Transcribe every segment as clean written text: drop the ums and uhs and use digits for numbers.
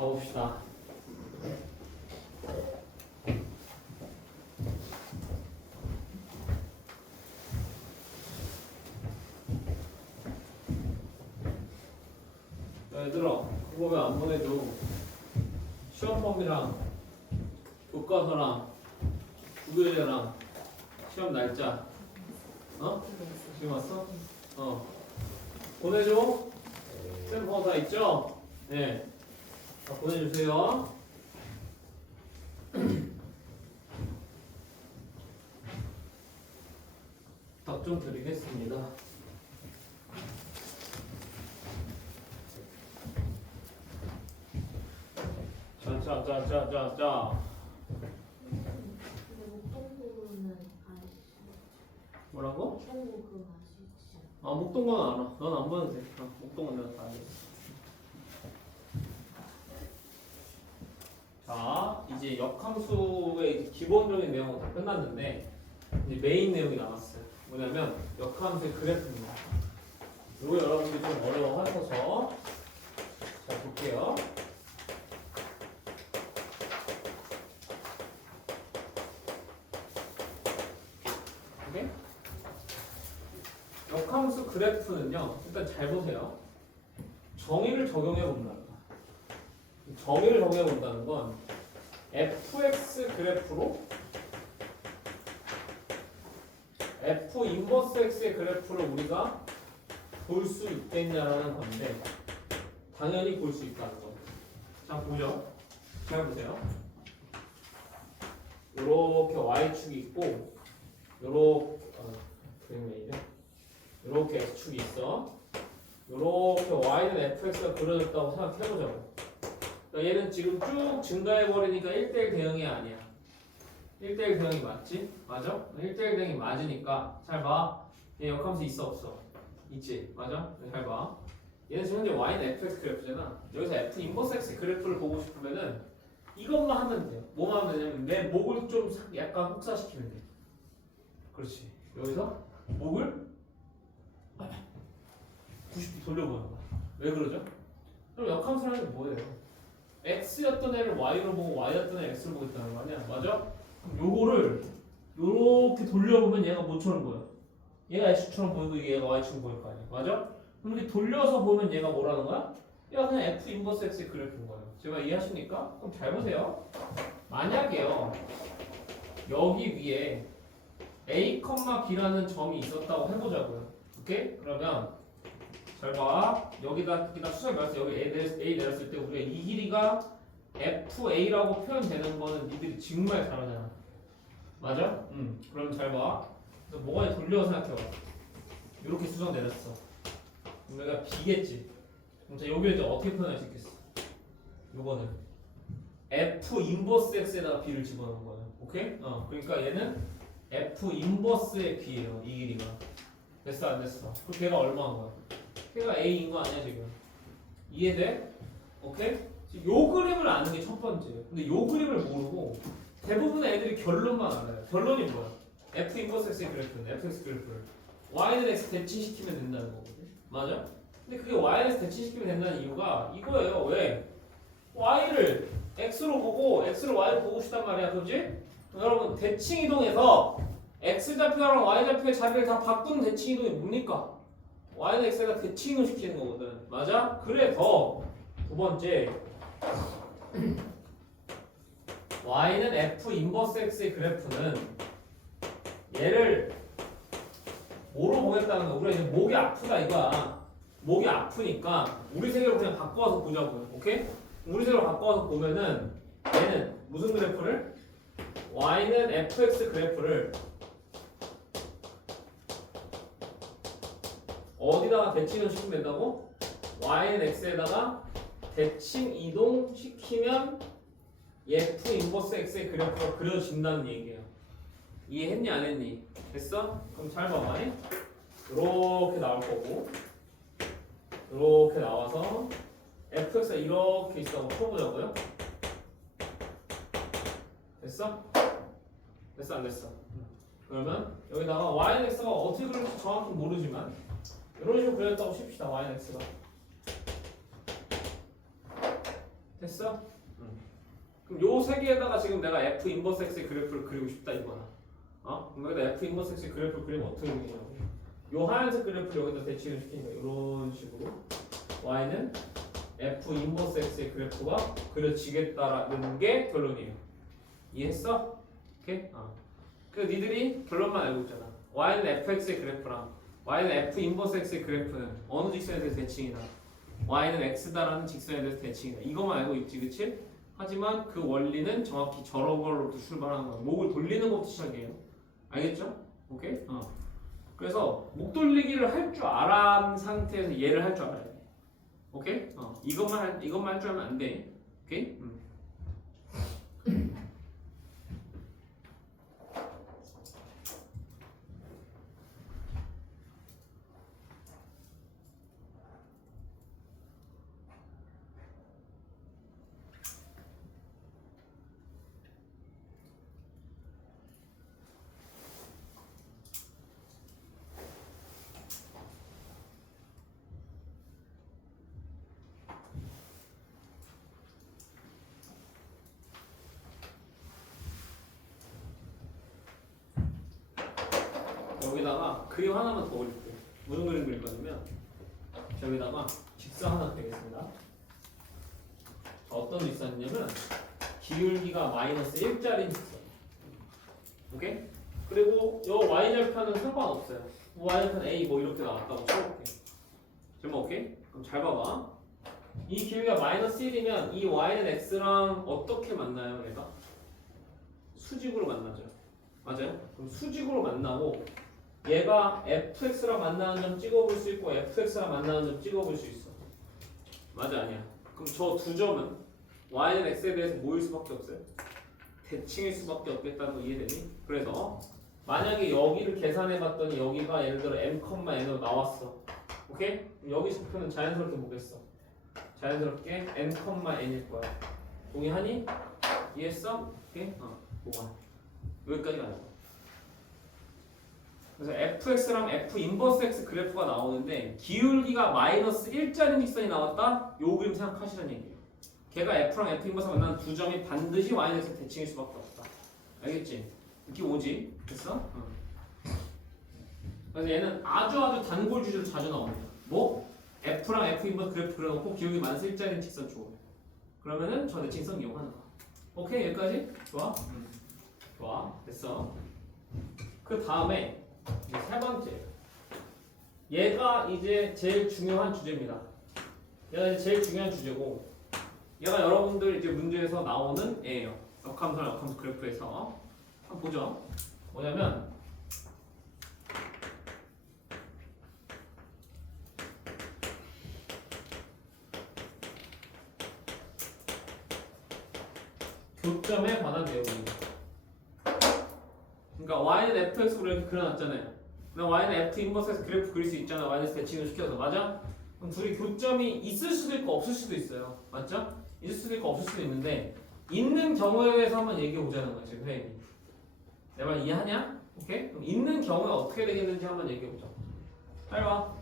가봅시다. 얘들아, 그거 왜 안 보내줘? 시험범위랑 교과서랑 주교재랑 시험 날짜 지금 왔어? 보내줘. 쌤 번호 다 있죠? 네. 다 보내주세요. 답 좀 드리겠습니다. 자. 뭐라고? 목동건 알아. 넌 안 보내도 돼. 목동건 내가 다 알겠어. 자, 이제 역함수의 기본적인 내용은 다 끝났는데 이제 메인 내용이 남았어요. 뭐냐면 역함수의 그래프입니다. 이거 여러분들이 좀 어려워하셔서 자 볼게요. 오케이? 역함수 그래프는요, 일단 잘 보세요. 정의를 적용해 본다. 정의를 적용해 본다는 건 fx 그래프로 f 인버스 x의 그래프를 우리가 볼 수 있겠냐라는 건데 당연히 볼 수 있다는 거예요. 자, 보죠. 잘 보세요. 요렇게 y축이 있고 요렇게 x축이 있어. 요렇게 y는 fx가 그려졌다고 생각해보자고. 그러니까 얘는 지금 쭉 증가해버리니까 1대1 대응이 아니야. 1대1 대응이 맞지? 맞아? 1대1 대응이 맞으니까 잘 봐. 얘 역함수 있어 없어? 있지? 맞아? 잘 봐. 얘는 지금 현재 y는 fx 그래프잖아. 여기서 f 인버스 x 그래프를 보고 싶으면은 이것만 하면 돼요. 뭐만 하면 되냐면 내 목을 좀 약간 혹사시키면 돼. 그렇지. 여기서 목을 90도 돌려보는 거야. 왜 그러죠? 그럼 역함수라는 게 뭐예요? x였던 애를 y로 보고 y였던 애를 x로 보겠다는 거 아니야? 맞아? 그럼 요거를 요렇게 돌려보면 얘가 뭐처럼 보여? 얘가 x처럼 보이고 얘가 y처럼 보일 거 아니야? 맞아? 그럼 이렇게 돌려서 보면 얘가 뭐라는 거야? 얘가 그냥 f 인버스 x의 그래프인 거예요. 제가 이해하십니까? 그럼 잘 보세요. 만약에요 여기 위에 a, b라는 점이 있었다고 해보자고요. 오케이? 그러면 잘 봐. 여기다 수설 말했어. 여기 A 내렸을 때 우리가 이 길이가 FA라고 표현되는 거는 니들이 정말 잘하잖아. 맞아? 그럼 잘 봐. 그래서 뭐가 돌려서 생각해봐. 이렇게 수정 내렸어. 그럼 여기가 B겠지. 그럼 자, 여기를 이제 어떻게 표현할 수 있겠어? 요거는 F 인버스 X에다가 B를 집어넣은 거야. 오케이? 그러니까 얘는 F 인버스의 B예요. 이 길이가. 됐어 안 됐어? 그럼 걔가 얼마인 거야? 걔가 A인 거 아니야 지금? 이해돼? 오케이? 요 그림을 아는 게 첫 번째. 근데 요 그림을 모르고 대부분의 애들이 결론만 알아요. 결론이 뭐야? F 인버스 X의 그래프는 fx 그래프를 y는 x 대칭시키면 된다는 거거든. 맞아? 근데 그게 y는 x 대칭시키면 된다는 이유가 이거예요. 왜? y를 x로 보고 x를 y로 보고 싶단 말이야. 그렇지? 여러분 대칭 이동해서 x 좌표랑 y 좌표의 자리를 다 바꾸는 대칭 이동이 뭡니까? y는 x에다 대칭 이동 시키는 거거든. 맞아? 그래서 두 번째 y는 f 인버스 x의 그래프는 얘를 뭐로 보겠다는 거야? 우리가 이제 목이 아프다 이거야. 목이 아프니까 우리 세계로 그냥 바꿔서 보자고요. 오케이? 우리 세계로 바꿔서 보면은 얘는 무슨 그래프를? y는 fx 그래프를 어디다가 대칭 이동 시키면 된다고? y는 x에다가 대칭 이동 시키면 f 인버스 x의 그래프가 그려진다는 얘기예요. 이해했니 안 했니? 됐어? 그럼 잘 봐봐. 이렇게 나올 거고 이렇게 나와서 fx가 이렇게 있다고 풀어보자고요. 됐어? 됐어 안 됐어? 그러면 여기다가 y는 x가 어떻게 그릴지 정확히 모르지만 이런 식으로 그렸다고 칩시다. y는 x가 됐어? 그럼 요 세 개에다가 지금 내가 f 인버스 x의 그래프를 그리고 싶다 이거야. 그럼 여기다 f 인버스 x의 그래프를 그리면 어떻게 그리냐고. 요 하얀색 그래프를 여기다 대칭을 시키니까 이런 식으로 y는 f 인버스 x의 그래프가 그려지겠다라는 게 결론이에요. 이해했어? 오케이? 그 니들이 결론만 알고 있잖아. y는 fx의 그래프랑 y는 f 인버스 x의 그래프는 어느 직선에 대해서 대칭이다. y는 x다라는 직선에 대해서 대칭이다. 이것만 알고 있지, 그치? 하지만 그 원리는 정확히 저런 걸로부터 출발하는 거야. 목을 돌리는 것부터 시작이에요. 알겠죠? 오케이? 그래서 목 돌리기를 할 줄 아는 상태에서 얘를 할 줄 알아야 돼. 오케이? 이것만 할 줄 알면 안 돼. 오케이? 여기다가 그림 하나만 더 그릴게요. 무슨 그림 그릴 거냐면 여기다가 직선 하나 그리겠습니다. 어떤 직선이냐면 기울기가 마이너스 1짜리 직선. 오케이? 그리고 요 y절편은 상관없어요. y절편 a 뭐 이렇게 나왔다고 쳐볼게. 지금 오케이? 그럼 잘 봐봐. 이 기울기가 마이너스 1이면 이 y는 x랑 어떻게 만나요? 얘가? 수직으로 만나죠. 맞아요? 그럼 수직으로 만나고 얘가 fx랑 만나는 점 찍어볼 수 있고 fx랑 만나는 점 찍어볼 수 있어. 맞아 아니야? 그럼 저 두 점은 y는 x에 대해서 뭐일 수밖에 없어요? 대칭일 수밖에 없겠다는 거 이해되니? 그래서 만약에 여기를 계산해봤더니 여기가 예를 들어 m,n으로 나왔어. 오케이? 그럼 여기 좌표는 자연스럽게 보겠어. 자연스럽게 n,n일 거야. 동의하니? 이해했어? 오케이? 뭐가? 여기까지 가자. 그래서 fx랑 f 인버스 x 그래프가 나오는데 기울기가 마이너스 1짜리 직선이 나왔다? 요 그림 생각하시라는 얘기예요. 걔가 f랑 f 인버스가 만나는 두 점이 반드시 y는 x 대칭일 수밖에 없다. 알겠지? 느낌 오지? 됐어? 그래서 얘는 아주 단골 주제로 자주 나옵니다. 뭐? f랑 f 인버스 그래프 그려놓고 기울기 마이너스 1짜리 직선 줘. 그러면은 저 대칭성 이용하는 거. 오케이? 여기까지? 좋아? 좋아. 됐어. 그 다음에 세 번째. 얘가 이제 제일 중요한 주제입니다. 얘가 이제 제일 중요한 주제고, 얘가 여러분들 이제 문제에서 나오는 애예요. 역함수랑 역함수 그래프에서 한번 보죠. 뭐냐면 교점에 관한 내용입니다. 그러니까 y는 fx로 이렇게 그려놨잖아요. 그럼 y는 f 인버스에서 그래프 그릴 수 있잖아. y는 대칭을 시켜서. 맞아? 그럼 둘이 교점이 있을 수도 있고 없을 수도 있어요. 맞죠? 있을 수도 있고 없을 수도 있는데 있는 경우에 대해서 한번 얘기해 보자는 거지 선생님이. 내 말 이해하냐? 오케이? 그럼 있는 경우에 어떻게 되겠는지 한번 얘기해 보자. 빨리 와.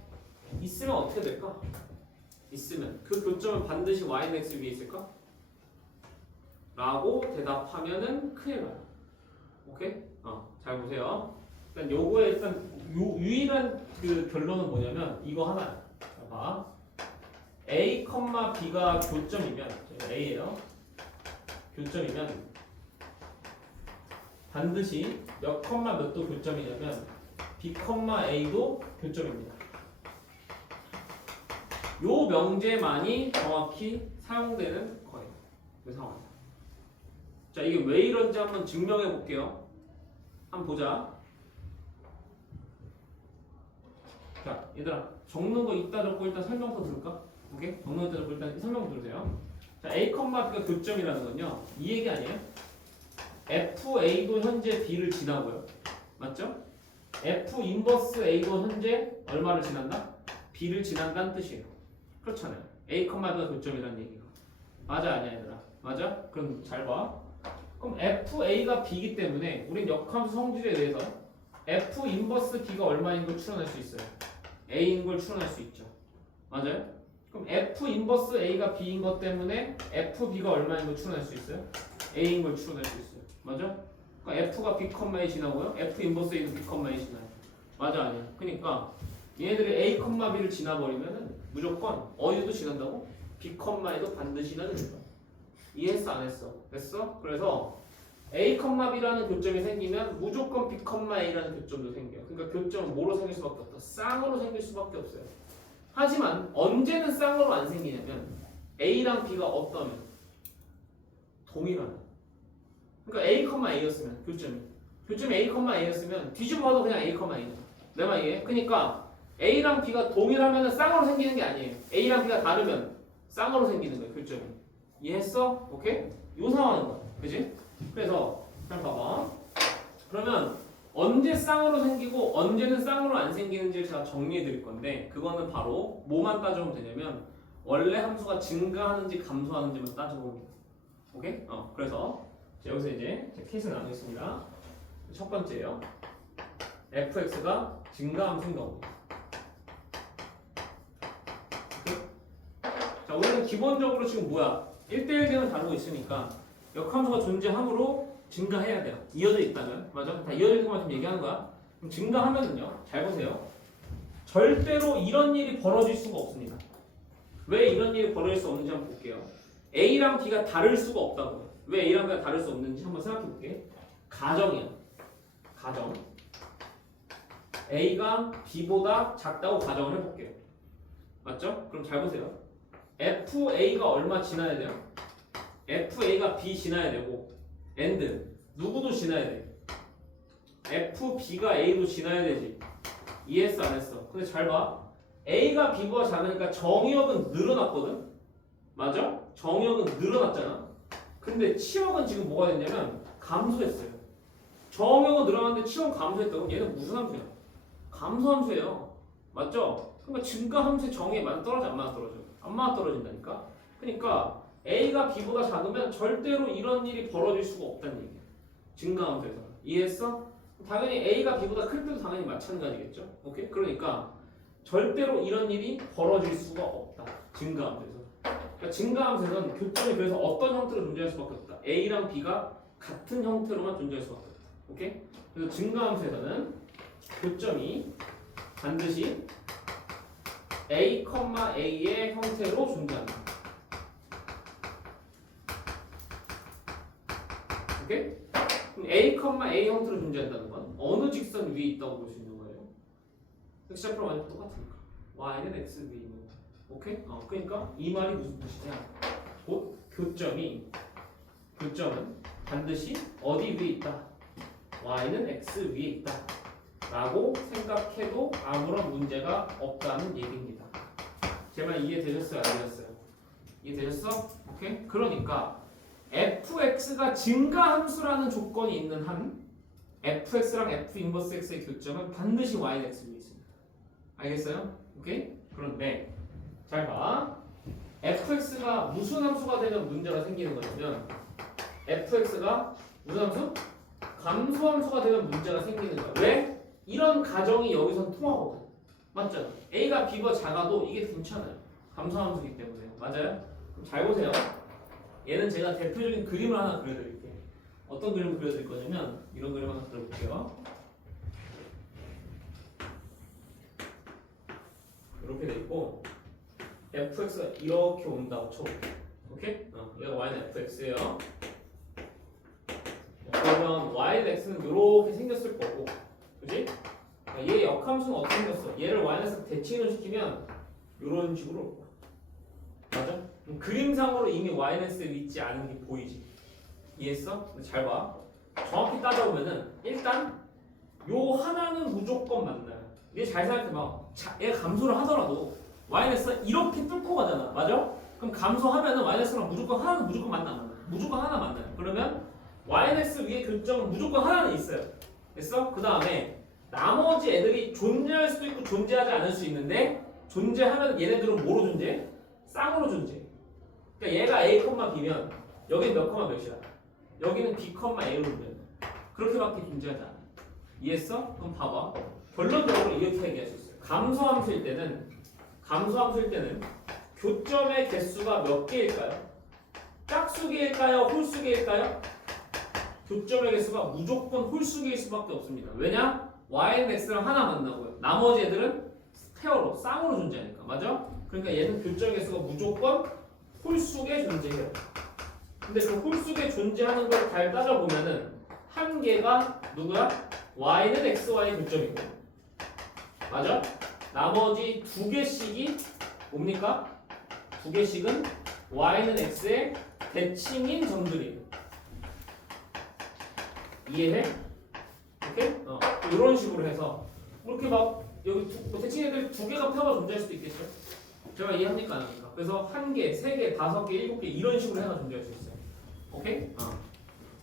있으면 어떻게 될까? 있으면 그 교점은 반드시 y는 x 위에 있을까? 라고 대답하면은 큰일 나요. 오케이? 잘 보세요. 일단 요거에 유일한 그 결론은 뭐냐면 이거 하나야. 자, 봐. A, B가 교점이면 A예요. 교점이면 반드시 몇 도 교점이냐면 B, A도 교점입니다. 요 명제만이 정확히 사용되는 거예요. 그 상황입니다. 자, 이게 왜 이런지 한번 증명해 볼게요. 한번 보자. 자, 얘들아, 적는 거 이따 적고 일단 설명서 들을까? 오케이? 적는 거 이따 적고 일단 설명 들으세요. 자, A, B가 교점이라는 건요. 이 얘기 아니에요? FA도 현재 B를 지나고요. 맞죠? F 인버스 A도 현재 얼마를 지난다? B를 지난다는 뜻이에요. 그렇잖아요. A, B가 교점이라는 얘기가. 맞아 아니야 얘들아? 맞아? 그럼 잘 봐. 그럼 FA가 B이기 때문에 우린 역함수 성질에 대해서 F 인버스 B가 얼마인 걸 추론할 수 있어요. A인 걸 추론할 수 있죠. 맞아요? 그럼 F 인버스 A가 B인 것 때문에 FB가 얼마인 걸 추론할 수 있어요? A인 걸 추론할 수 있어요. 맞아? 그러니까 F가 B, A 지나고요. F 인버스 A도 B, A 지나요. 맞아 아니야? 그러니까 얘네들이 A, B를 지나버리면은 무조건 어디도 지난다고? B, A도 반드시 지나는 거야. 이해했어 안 했어? 됐어? 그래서 A, B라는 교점이 생기면 무조건 B, A라는 교점도 생겨요. 그러니까 교점은 뭐로 생길 수밖에 없다? 쌍으로 생길 수밖에 없어요. 하지만 언제는 쌍으로 안 생기냐면 A랑 B가 어떠면 동일하면. 그러니까 A, A였으면 교점이 A, A였으면 뒤집어봐도 그냥 A, A냐. 내 말 이해? 그러니까 A랑 B가 동일하면 쌍으로 생기는 게 아니에요. A랑 B가 다르면 쌍으로 생기는 거예요. 교점이. 이해했어? 오케이? 요 상황인 거야. 그지? 그래서 잘 봐봐. 그러면 언제 쌍으로 생기고 언제는 쌍으로 안 생기는지 제가 정리해 드릴 건데 그거는 바로 뭐만 따져보면 되냐면 원래 함수가 증가하는지 감소하는지만 따져보면 돼요. 오케이? 그래서 여기서 이제 제 케이스 나누겠습니다. 첫 번째예요. fx가 증가함수인 경우. 자, 우리는 기본적으로 지금 뭐야? 1대1 대응을 다루고 있으니까 역함수가 존재함으로 증가해야 돼요. 이어져 있다면. 맞아? 다 이어져 있는 것만 좀 얘기하는 거야. 그럼 증가하면은요. 잘 보세요. 절대로 이런 일이 벌어질 수가 없습니다. 왜 이런 일이 벌어질 수 없는지 한번 볼게요. A랑 B가 다를 수가 없다고요. 왜 A랑 B가 다를 수 없는지 한번 생각해 볼게. 가정이야. 가정. A가 B보다 작다고 가정을 해볼게요. 맞죠? 그럼 잘 보세요. FA가 얼마 지나야 돼요? FA가 B 지나야 되고 and 누구도 지나야 돼. FB가 A도 지나야 되지. 이해했어 안 했어? 근데 잘 봐. A가 B보다 작으니까 정의역은 늘어났거든? 맞아? 정의역은 늘어났잖아. 근데 치역은 지금 뭐가 됐냐면 감소했어요. 정의역은 늘어났는데 치역은 감소했다고? 얘는 무슨 함수야? 감소함수예요. 맞죠? 그러니까 증가함수의 정의에 맞아 떨어져 안 맞아 떨어져? 안 맞아 떨어진다니까? 그러니까 A가 B보다 작으면 절대로 이런 일이 벌어질 수가 없다는 얘기야. 증가함수에서. 이해했어? 당연히 A가 B보다 클 때도 당연히 마찬가지겠죠? 오케이? 그러니까 절대로 이런 일이 벌어질 수가 없다. 증가함수에서. 그러니까 증가함수에서는 교점이 그래서 어떤 형태로 존재할 수밖에 없다. A랑 B가 같은 형태로만 존재할 수밖에 없다. 오케이? 그래서 증가함수에서는 교점이 반드시 A, A의 형태로 존재한다. 오케이? 그럼 A, A 형태로 존재한다는 건 어느 직선 위에 있다고 볼 수 있는 거예요? 엑스좌표랑 완전 똑같으니까 y는 x 위에 있는 거. 오케이? 그러니까 이 말이 무슨 뜻이냐? 곧 교점은 반드시 어디 위에 있다? y는 x 위에 있다. 라고 생각해도 아무런 문제가 없다는 얘기입니다. 제 말 이해되셨어요? 안 되셨어요? 이해되셨어? 오케이? 그러니까 fx가 증가함수라는 조건이 있는 한 fx랑 f 인버스 x의 교점은 반드시 y는 x 위에 있습니다. 알겠어요? 오케이? 그런데 잘 봐. fx가 무슨 함수가 되면 문제가 생기는 거냐면 fx가 무슨 함수? 감소함수가 되면 문제가 생기는 거야. 왜? 이런 가정이 여기선 통하거든. 맞죠? A가 B보다 작아도 이게 괜찮아요. 감소함수이기 때문에. 맞아요? 그럼 잘 보세요. 얘는 제가 대표적인 그림을 하나 그려드릴게요. 어떤 그림을 그려드릴 거냐면 이런 그림 하나 그려볼게요. 이렇게 돼 있고 fx가 이렇게 온다고 쳐볼게요. 오케이? 얘가 y는 fx예요. 그러면 y는 x는 이렇게 생겼을 거고, 그지? 얘 역함수는 어떻게 생겼어? 얘를 y에서 대칭을 시키면 이런 식으로 올 거야. 맞아? 그림상으로 이미 yx에 있지 않은 게 보이지? 이해했어? 잘 봐. 정확히 따져보면은 일단 요 하나는 무조건 맞나요? 얘 잘 생각해봐. 얘가 감소를 하더라도 yx가 이렇게 뚫고 가잖아. 맞아? 그럼 감소하면은 yx랑 하나는 무조건 맞나 안 맞나? 무조건 하나 맞나요? 그러면 yx 위에 교점은 무조건 하나는 있어요. 됐어? 그 다음에 나머지 애들이 존재할 수도 있고 존재하지 않을 수 있는데 존재하면 얘네들은 뭐로 존재해? 쌍으로 존재해. 그러니까 얘가 A, B면 여기는 몇 컴마 몇이야? 여기는 B, A로 존재해. 그렇게밖에 존재하지 않아. 이해했어? 그럼 봐봐. 결론적으로 이렇게 얘기할 수 있어요. 감소함수일 때는 교점의 개수가 몇 개일까요? 짝수개일까요? 홀수개일까요? 교점의 개수가 무조건 홀수개일 수밖에 없습니다. 왜냐? y는 x랑 하나 만나고요. 나머지 애들은 페어로, 쌍으로 존재하니까. 맞아? 그러니까 얘는 교점의 개수가 무조건 홀수개 존재해요. 근데 그 홀수개 존재하는 걸 잘 따져보면은 한 개가 누구야? y는 xy 교점이고, 맞아? 나머지 두 개씩이 뭡니까? 두 개씩은 y는 x의 대칭인 점들이에요. 이해해? 오케이? 이런 식으로 해서 이렇게 막 여기 대칭 애들 두 개가 페어가 존재할 수도 있겠죠? 제가 이해합니까? 안 합니까? 그래서 한 개, 세 개, 다섯 개, 일곱 개 이런 식으로 해서 존재할 수 있어요. 오케이?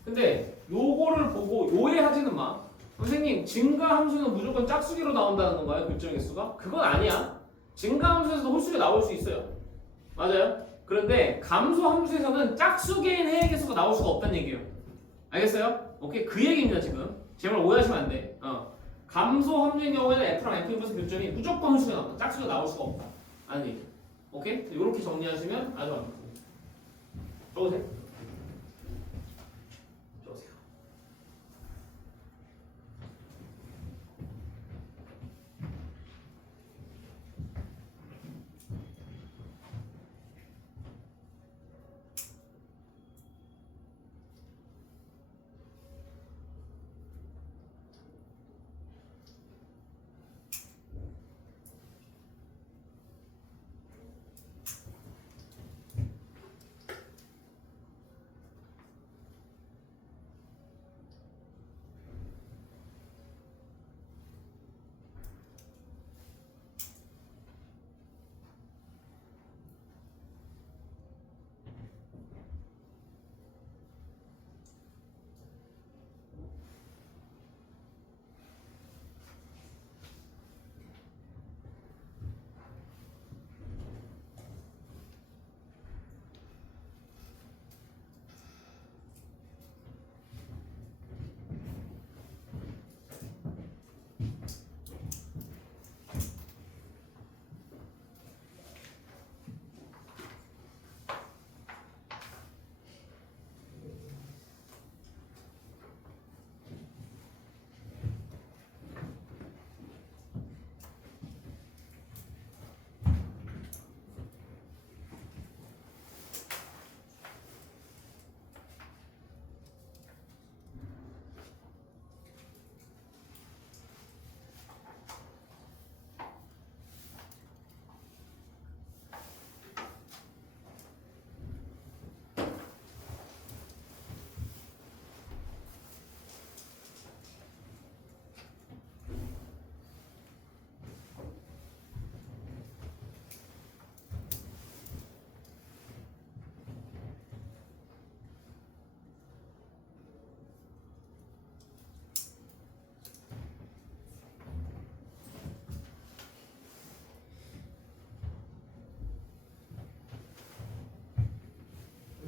근데 요거를 보고 오해하지는 마. 선생님, 증가 함수는 무조건 짝수기로 나온다는 건가요? 교점의 개수가? 그건 아니야. 증가 함수에서도 홀수가 나올 수 있어요. 맞아요? 그런데 감소 함수에서는 짝수개인 해의 개수가 나올 수가 없다는 얘기예요. 알겠어요? 오케이? 그 얘기입니다, 지금. 제발 오해하시면 안 돼. 감소 함수인 경우에는 F랑 F 인버스 교점이 무조건 홀수가 나온다. 짝수가 나올 수가 없다. 아는 얘기. 오케이? 이렇게 정리하시면 아주 완벽합니다. 적으세요. 적으세요.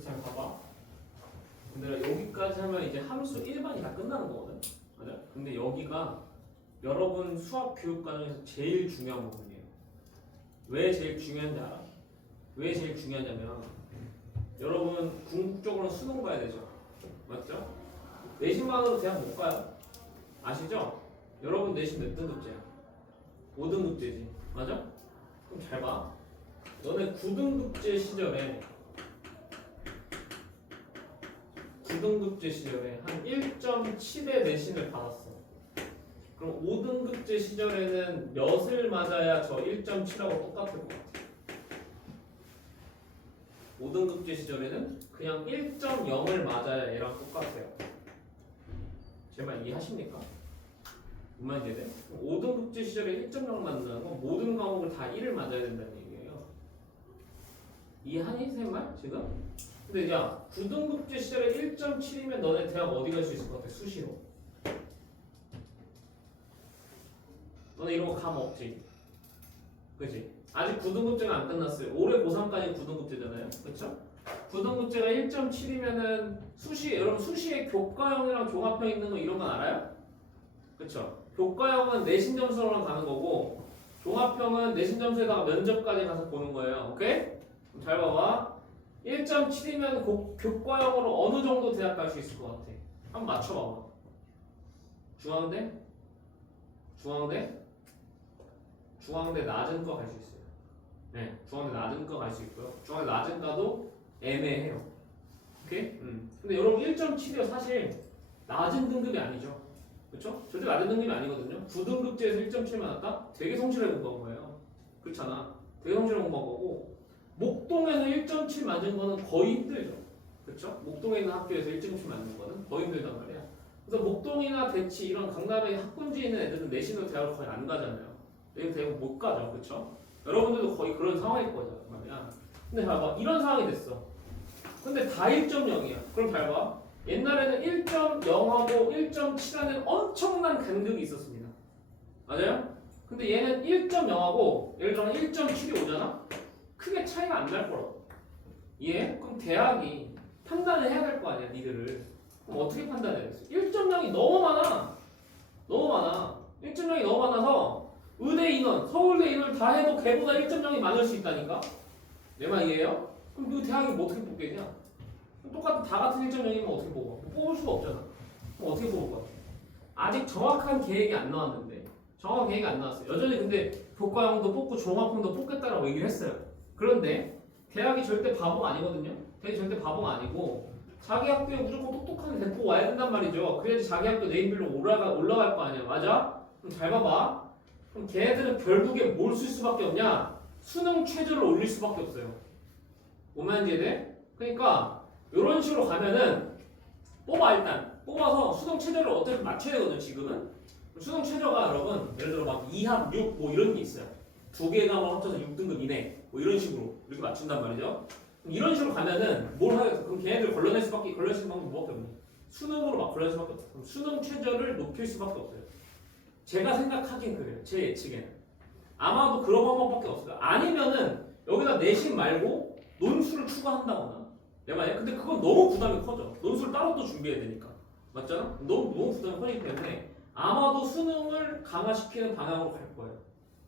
잘 봐봐. 근데 여기까지 하면 이제 함수 1반이 다 끝나는 거거든. 맞아? 근데 여기가 여러분 수학 교육 과정에서 제일 중요한 부분이에요. 왜 제일 중요한지 알아? 왜 제일 중요하냐면 여러분 궁극적으로 수능 봐야 되죠. 맞죠? 내신만으로 대학 못 가요. 아시죠? 여러분 내신 몇 등급제야? 5등급제지. 맞아? 그럼 잘 봐. 너네 9등급제 시절에 9등급제 시절에 한 1.7의 내신을 받았어. 그럼 5등급제 시절에는 몇을 맞아야 저 1.7하고 똑같을 것 같아? 5등급제 시절에는 그냥 1.0을 맞아야 얘랑 똑같아요. 제 말 이해하십니까? 무슨 말인지 돼? 5등급제 시절에 1.0 맞는다는 건 모든 과목을 다 1을 맞아야 된다는 얘기예요. 이해하니? 쌤 말? 지금? 근데 야 9등급제 시절에 1.7이면 너네 대학 어디 갈 수 있을 것 같아? 수시로. 너네 이런 거 감 없지? 그치? 아직 9등급제가 안 끝났어요. 올해 고3까지 9등급제잖아요. 그쵸? 9등급제가 1.7이면은 수시, 여러분 수시에 교과형이랑 종합형 있는 거 이런 건 알아요? 그쵸? 교과형은 내신 점수로만 가는 거고 종합형은 내신 점수에다가 면접까지 가서 보는 거예요. 오케이? 잘 봐봐. 1.7이면 교과형으로 어느 정도 대학 갈 수 있을 것 같아? 한번 맞춰봐봐. 중앙대? 중앙대? 중앙대 낮은 거 갈 수 있어요. 네, 중앙대 낮은 거 갈 수 있고요. 중앙대 낮은 과도 애매해요. 오케이? 근데 여러분 1.7이요 사실 낮은 등급이 아니죠. 그렇죠? 절대 낮은 등급이 아니거든요. 9등급제에서 1.7만 왔다? 되게 성실하게 공부한 거예요. 그렇잖아. 되게 성실하게 공부한 거고 목동에서 1.7 맞은 거는 거의 힘들죠. 그렇죠? 목동에 있는 학교에서 1.7 맞는 거는 거의 힘들단 말이야. 그래서 목동이나 대치 이런 강남에 학군지에 있는 애들은 내신으로 대학을 거의 안 가잖아요. 내신 대학 못 가죠. 그렇죠? 여러분들도 거의 그런 상황일 거죠. 말이야. 근데 봐봐. 이런 상황이 됐어. 근데 다 1.0이야. 그럼 잘 봐. 옛날에는 1.0하고 1.7하는 엄청난 간극이 있었습니다. 맞아요? 근데 얘는 1.0하고 예를 들어 1.7이 오잖아? 크게 차이가 안 날 거라고. 이해? 그럼 대학이 판단을 해야 될 거 아니야, 니들을. 그럼 어떻게 판단해야겠어? 1.0이 너무 많아. 너무 많아. 1.0이 너무 많아서 의대 인원, 서울대 인원 다 해도 걔보다 1.0이 많을 수 있다니까? 내 말 이해해요? 그럼 그 대학이 뭐 어떻게 뽑겠냐? 똑같은 다 같은 1.0이면 어떻게 뽑아? 뽑을 수가 없잖아. 그럼 어떻게 뽑을 거야? 아직 정확한 계획이 안 나왔는데 정확한 계획이 안 나왔어요. 여전히 근데 교과형도 뽑고 종합형도 뽑겠다라고 얘기를 했어요. 그런데 대학이 절대 바보가 아니거든요. 대학이 절대 바보가 아니고 자기 학교에 무조건 똑똑한 애 데리고 와야 된단 말이죠. 그래야지 자기 학교 네임빌로 올라갈 거 아니야. 맞아? 그럼 잘 봐봐. 그럼 걔네들은 결국에 뭘 쓸 수밖에 없냐? 수능 최저를 올릴 수밖에 없어요. 오만 제대? 그러니까 이런 식으로 가면은 일단 뽑아서 수능 최저를 어떻게 맞춰야 되거든요. 지금은 수능 최저가 여러분 예를 들어 막 2합 6 뭐 이런 게 있어요. 두 개가 합쳐서 6등급 이내 뭐 이런 식으로 이렇게 맞춘단 말이죠. 이런 식으로 가면은 뭘 하겠어? 그럼 걔네들 걸러낼 수 있는 방법이 뭐밖에 없네. 수능으로 막 걸러낼 수밖에 없어. 그럼 수능 최저를 높일 수밖에 없어요. 제가 생각하긴 그래요. 제 예측에는 아마도 그런 방법밖에 없어요. 아니면은 여기다 내신 말고 논술을 추가한다거나 내 말이야. 근데 그건 너무 부담이 커져. 논술 따로 또 준비해야 되니까. 맞잖아? 너무 부담이 커지기 때문에 아마도 수능을 강화시키는 방향으로 갈 거예요.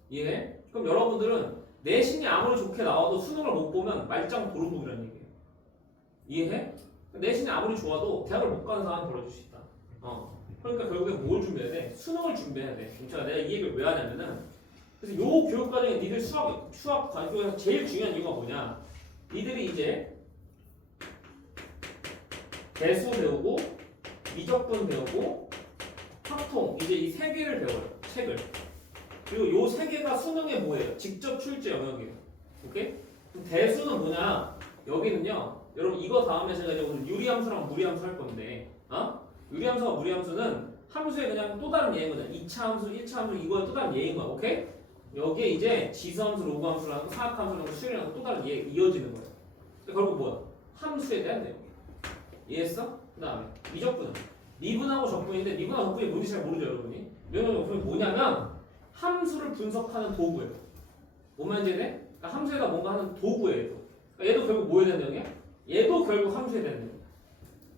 이해해? 그럼 여러분들은 내신이 아무리 좋게 나와도 수능을 못 보면 말짱 도루묵이라는 얘기예요. 이해해? 내신이 아무리 좋아도 대학을 못 가는 상황이 벌어질 수 있다. 그러니까 결국에 뭘 준비해야 돼? 수능을 준비해야 돼. 제가 내가 이 얘기를 왜 하냐면은 그래서 요 교육 과정에 니들 수학 과정에서 제일 중요한 이유가 뭐냐? 니들이 이제 대수 배우고 미적분 배우고 확통 이제 이 세 개를 배워요. 책을. 그리고 요 세 개가 수능에 뭐예요? 직접 출제 영역이에요. 오케이? 그럼 대수는 뭐냐? 여기는요. 여러분 이거 다음에 제가 이제 오늘 유리함수랑 무리함수 할 건데, 유리함수와 무리함수는 함수의 그냥 또 다른 예인 거잖아. 2차 함수, 1차 함수 이거의 또 다른 예인 거야. 오케이? 여기에 이제 지수함수, 로그함수랑 사각함수랑 수열이랑 또 다른 예 이어지는 거예요. 결국 뭐야? 함수에 대한 내용. 이해했어? 그 다음에 미적분은 미분하고 적분인데 미분하고 적분이 뭔지 잘 모르죠 여러분이. 미분하고 적분이 뭐냐면 함수를 분석하는 도구예요. 뭐만 이제 그러니까 함수에다 뭔가 하는 도구예요. 그러니까 얘도 결국 뭐에 대한 내용이야? 얘도 결국 함수에 대한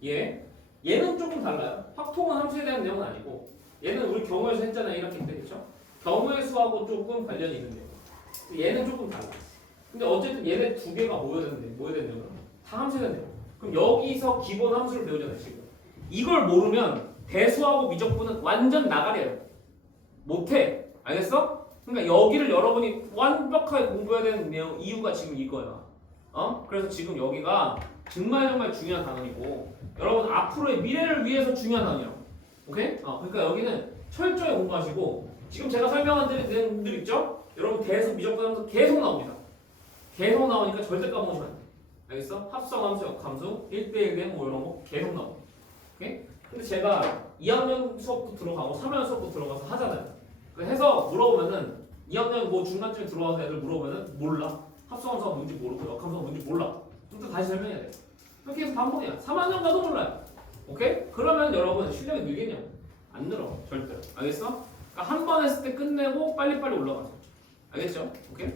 내용이야. 얘는 조금 달라요. 확통은 함수에 대한 내용은 아니고 얘는 우리 경우에서 했잖아요 1학기 때. 그쵸? 경우의 수하고 조금 관련이 있는 내용. 얘는 조금 달라. 근데 어쨌든 얘네 두 개가 뭐에 대한 내용이야? 다 함수에 대한 내용. 그럼 여기서 기본 함수를 배우잖아요 지금. 이걸 모르면 대수하고 미적분은 완전 나가려요. 못해. 알겠어? 그러니까 여기를 여러분이 완벽하게 공부해야 되는 내용 이유가 지금 이거야. 그래서 지금 여기가 정말 중요한 단원이고 여러분 앞으로의 미래를 위해서 중요한 단원이야. 오케이? 그러니까 여기는 철저히 공부하시고 지금 제가 설명한 내용들 있죠? 여러분 대수 미적분 하면서 계속 나옵니다. 계속 나오니까 절대 까먹으시면 안 돼. 알겠어? 합성함수, 역함수, 1대1 대 뭐 이런 거 계속 나와. 오케이? 근데 제가 2학년 수업도 들어가고 3학년 수업도 들어가서 하잖아요. 해서 물어보면은 2학년 뭐 중간쯤에 들어와서 애들 물어보면은 몰라. 합성함수가 뭔지 모르고 역함수가 뭔지 몰라. 또 다시 설명해야 돼. 그렇게 해서 반복이야. 3학년 가도 몰라요. 오케이? 그러면 여러분 실력이 늘겠냐? 안 늘어. 절대로. 알겠어? 그러니까 한 번 했을 때 끝내고 빨리빨리 올라가죠. 알겠죠? 오케이?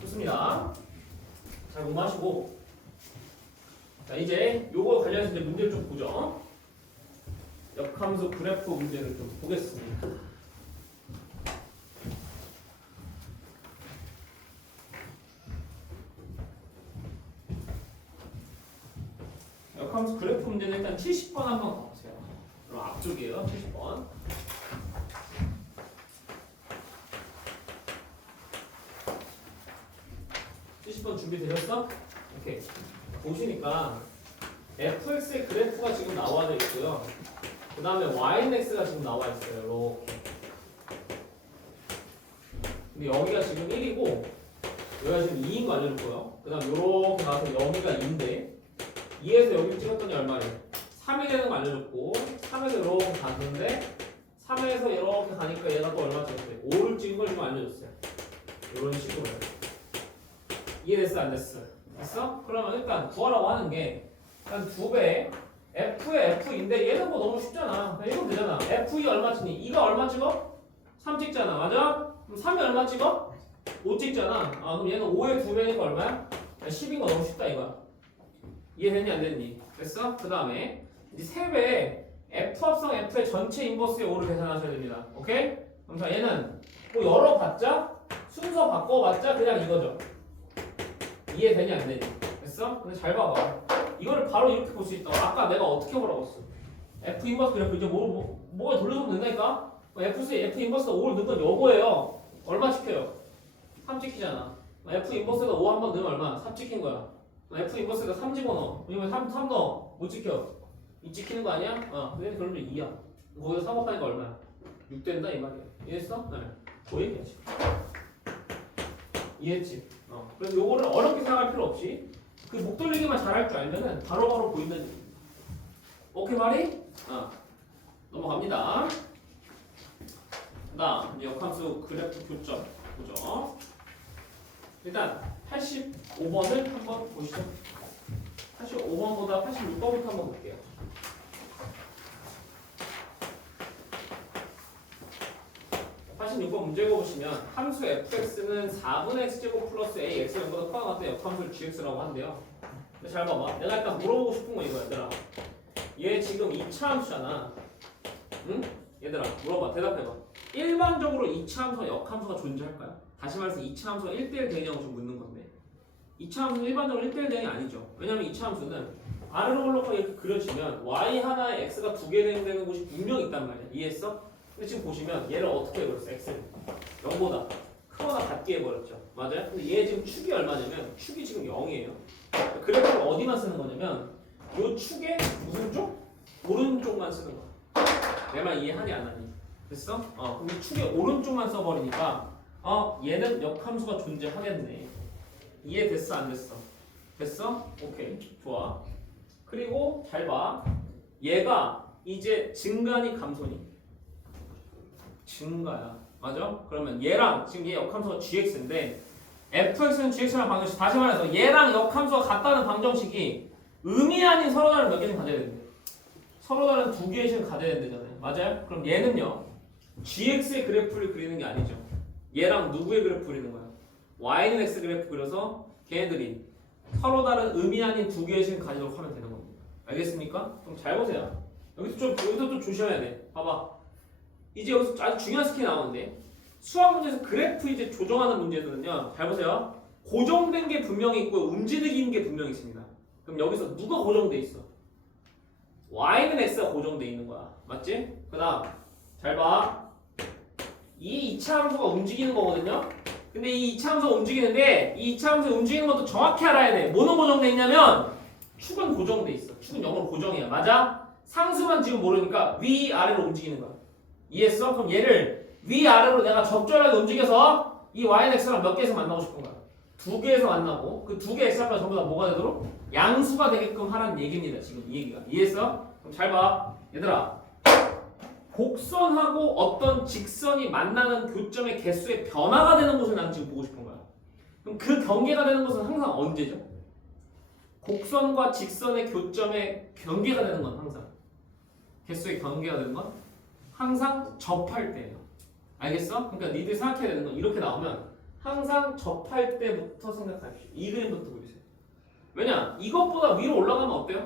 좋습니다. 잘 공부하시고 자 이제 요거 관련해서 이제 문제를 좀 보죠. 역함수 그래프 문제를 좀 보겠습니다. 역함수 그래프 문제는 일단 70번 한번 가보세요. 그럼 앞쪽이에요. 70번. 70번 준비되셨어? 오케이. 보시니까 fx의 그래프가 지금 나와 있고요. 그 다음에 yx가 지금 나와 있어요. 이렇게. 근데 여기가 지금 1이고 여기가 지금 2인 거 알려줬고요. 그 다음 이렇게 나와서 여기가 2인데 2에서 여기 찍었더니 얼마래? 3이 되는 거 알려줬고 3에서 이렇게 갔는데 3에서 이렇게 가니까 얘가 또 얼마 찍었어요? 5를 찍은 걸 좀 알려줬어요. 이런 식으로. 이해됐어? 안 됐어? 됐어? 그러면 일단 구하라고 하는 게 일단 2배 F의 F인데 얘는 뭐 너무 쉽잖아. 이러면 되잖아. F2 얼마 찍니? 2가 얼마 찍어? 3 찍잖아. 맞아? 그럼 3이 얼마 찍어? 5 찍잖아. 그럼 얘는 5의 2배니까 얼마야? 10인 거 너무 쉽다 이거야. 이해됐니 안 됐니? 됐어? 그 다음에 이제 3배에 F 합성 F의 전체 인버스의 5를 계산하셔야 됩니다. 오케이? 그럼 자 얘는 뭐 열어봤자 순서 바꿔봤자 그냥 이거죠. 이해되니 안 되니? 됐어? 근데 잘 봐봐. 이거를 바로 이렇게 볼 수 있다. 아까 내가 어떻게 보라고 했어? F 인버스 그래프 이제 뭐가 돌려주면 된다니까? F 인버스가 5를 넣은 건 요거예요. 얼마 찍혀요? 3 찍히잖아. F 인버스가 5 한 번 넣으면 얼마? 3 찍힌 거야. F 인버스가 3 집어넣어. 왜냐면 3 넣어. 못 찍혀. 2 찍히는 거 아니야? 근데 그러면 2야. 거기서 3 곱하니까 얼마야? 6 된다 이 말이야. 이해했어? 네. 그 얘기하지. 이해했지? 그래서 요거를 어렵게 생각할 필요 없이 그 목 돌리기만 잘할 줄 알면은 바로바로 보인다는 얘기입니다. 오케이 말이? 넘어갑니다. 그다음 역함수 그래프 교점 보죠. 일단 85번을 한번 보시죠. 85번보다 86번부터 한번 볼게요. 86번 문제 읽어보시면 함수 fx는 4분의 x제곱 플러스 ax 연보다 커가 같은 역함수를 gx라고 한대요. 근데 잘 봐봐. 내가 일단 물어보고 싶은 거 이거야 얘들아. 얘 지금 2차 함수잖아. 응? 얘들아 물어봐. 대답해봐. 일반적으로 2차 함수와 역함수가 존재할까요? 다시 말해서 2차 함수가 1대1 대응이라고 좀 묻는 건데 2차 함수는 일반적으로 1대1 대응이 아니죠. 왜냐면 2차 함수는 아래로 올라가 이렇게 그려지면 y 하나에 x가 2개 되는 곳이 분명히 있단 말이야. 이해했어? 근데 지금 보시면 얘를 어떻게 해버렸어? x를 0보다 크거나 같게 해버렸죠. 맞아요? 근데 얘 지금 축이 얼마냐면 축이 지금 0이에요. 그래프를 어디만 쓰는 거냐면 요 축의 무슨 쪽? 오른쪽만 쓰는 거야. 내 말 이해하니 안 하니? 됐어? 그럼 이 축의 오른쪽만 써버리니까 얘는 역함수가 존재하겠네. 이해됐어? 안 됐어? 됐어? 오케이 좋아. 그리고 잘 봐. 얘가 이제 증가니 감소니? 증가야. 맞아? 그러면 얘랑 지금 얘 역함수가 gx인데 fx는 gx랑 방정식 다시 말해서 얘랑 역함수가 같다는 방정식이 의미 아닌 서로 다른 몇 개는 가져야 된대. 서로 다른 2개씩 가져야 된다잖아요. 맞아요? 그럼 얘는요 gx의 그래프를 그리는 게 아니죠. 얘랑 누구의 그래프 그리는 거야? y는 x 그래프 그려서 걔네들이 서로 다른 의미 아닌 2개씩 가지도록 하면 되는 겁니다. 알겠습니까? 그럼 잘 보세요. 여기서 좀 조심해야 돼. 봐봐. 이제 여기서 아주 중요한 스킬이 나오는데 수학 문제에서 그래프 이제 조정하는 문제들은요. 잘 보세요. 고정된 게 분명히 있고 움직이는 게 분명히 있습니다. 그럼 여기서 누가 고정돼 있어? y는 x가 고정돼 있는 거야. 맞지? 그 다음 잘 봐. 이 2차 함수가 움직이는 거거든요. 근데 이 2차 함수가 움직이는데 이 2차 함수 움직이는 것도 정확히 알아야 돼. 뭐는 고정돼 있냐면 축은 고정돼 있어. 축은 0으로 고정이야. 맞아? 상수만 지금 모르니까 위아래로 움직이는 거야. 이해했어? 그럼 얘를 위아래로 내가 적절하게 움직여서 이 y는 x랑 몇 개에서 만나고 싶은 거야? 2개에서 만나고 그 2개 x 합하면 전부 다 뭐가 되도록? 양수가 되게끔 하라는 얘기입니다. 지금 이 얘기가. 이해했어? 그럼 잘 봐. 얘들아. 곡선하고 어떤 직선이 만나는 교점의 개수의 변화가 되는 것을 나는 지금 보고 싶은 거야. 그럼 그 경계가 되는 것은 항상 언제죠? 곡선과 직선의 교점의 경계가 되는 건 항상 개수의 경계가 되는 건 항상 접할 때예요. 알겠어? 그러니까 니들 생각해야 되는 건 이렇게 나오면 항상 접할 때부터 생각하십시오. 이 그림부터 보세요. 왜냐? 이것보다 위로 올라가면 어때요?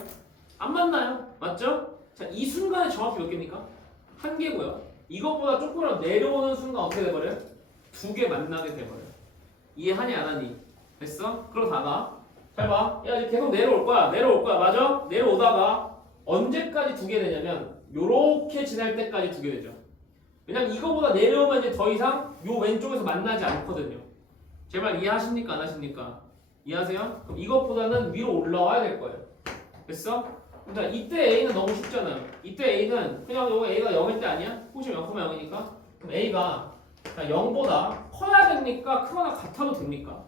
안 만나요. 맞죠? 자, 이 순간에 정확히 몇 개입니까? 1개고요. 이것보다 조금이라도 내려오는 순간 어떻게 돼버려요? 2개 만나게 돼버려요. 이해하니 안 하니? 됐어? 그러다가 잘 봐. 야, 이제 계속 내려올 거야. 내려올 거야. 맞아? 내려오다가 언제까지 두게 되냐면 요렇게 지날 때까지 두게 되죠. 왜냐면 이거보다 내려오면 이제 더 이상 요 왼쪽에서 만나지 않거든요. 제 말 이해하십니까? 안 하십니까? 이해하세요? 그럼 이것보다는 위로 올라와야 될 거예요. 됐어? 그러니까 이때 A는 너무 쉽잖아요. 이때 A는 그냥 요거 A가 0일 때 아니야? 혹시 0,0이니까? 그럼 A가 0보다 커야 됩니까? 크거나 같아도 됩니까?